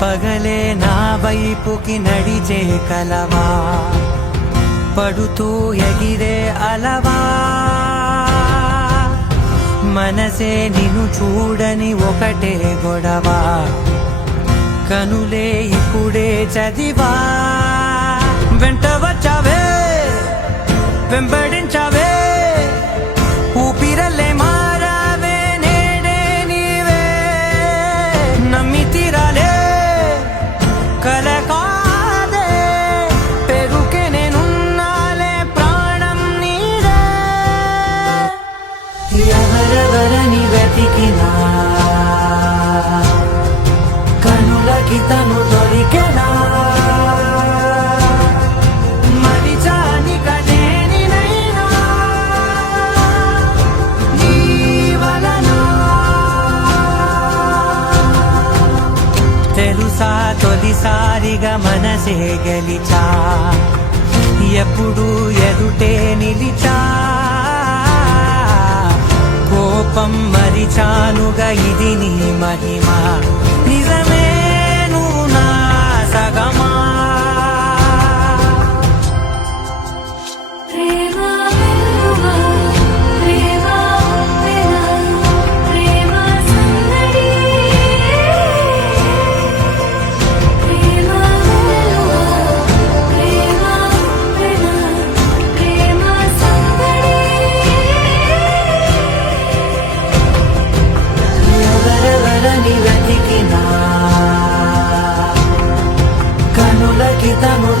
పగలే నా వైపుకి నడిచే కలవా, పడుతూ ఎగిరే అలవా, మనసే నిన్ను చూడని ఒకటే గొడవ, కనులే ఇప్పుడే చదివా. వెంట వచ్చావే వెంబడించావే, ఊపిరల్లే మారావే నేడే నీవే, నమ్మి తీరాలే కల కాదే, పెరుకే నేనున్నాలే ప్రాణం నీడే. ఎవరెవరని వెతికినా కనులకి తను దొరికెనా, తెలుసా తొలిసారిగా మనసే గెలిచా, ఎప్పుడు ఎదుటే నిలిచా, కోపం మరిచానుగా ఇది నీ మహిమ, నిజమే నువ్వు నా సగమా. వెతికినా కనులకి తను